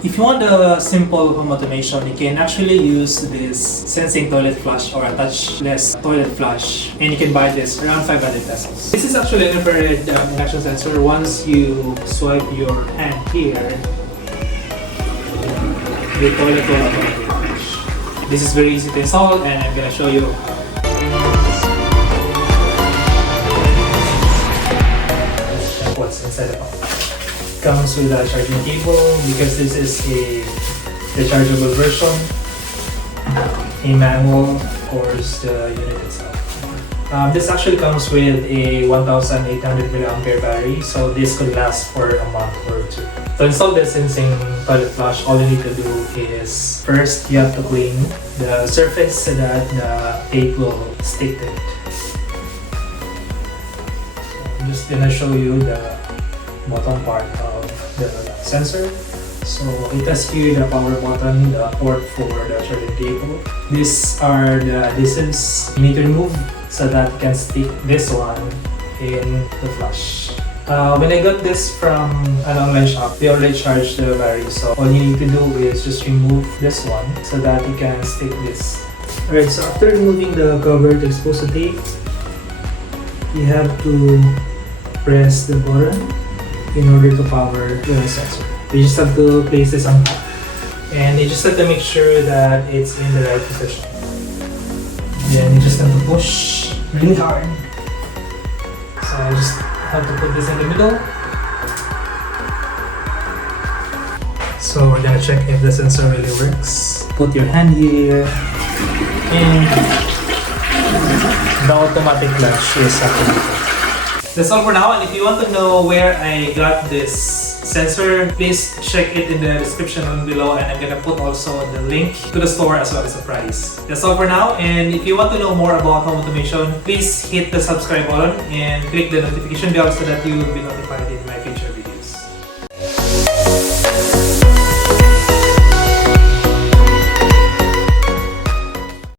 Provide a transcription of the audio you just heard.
If you want a simple home automation, you can actually use this sensing toilet flush or a touchless toilet flush, and you can buy this around 500 pesos. This is actually an infrared induction sensor. Once you swipe your hand here, the toilet will automatically flush. This is very easy to install, and I'm gonna show you. What's inside the box. Comes with a charging cable because this is a rechargeable version, a manual, of course the unit itself. This actually comes with a 1800 mAh battery, so this could last for a month or two. To install this sensing toilet flush, all you need to do is first you have to clean the surface so that the tape will stick to it. So I'm just gonna show you the bottom part of the sensor. So it has here the power button, the port for the charging cable. These are the adhesives you need to remove so that you can stick this one in the flush. When I got this from an online shop, they already charged the battery, so all you need to do is just remove this one so that you can stick this. Alright, so after removing the cover to expose the tape, you have to press the button in order to power the sensor. You just have to place this on top, and you just have to make sure that it's in the right position. Then you just have to push really hard. So I just have to put this in the middle. So we're gonna check if the sensor really works. Put your hand here, and the automatic flush is activated. That's all for now, and if you want to know where I got this sensor, please check it in the description below, and I'm gonna put also the link to the store as well as the price. That's all for now, and if you want to know more about home automation, please hit the subscribe button and click the notification bell so that you will be notified in my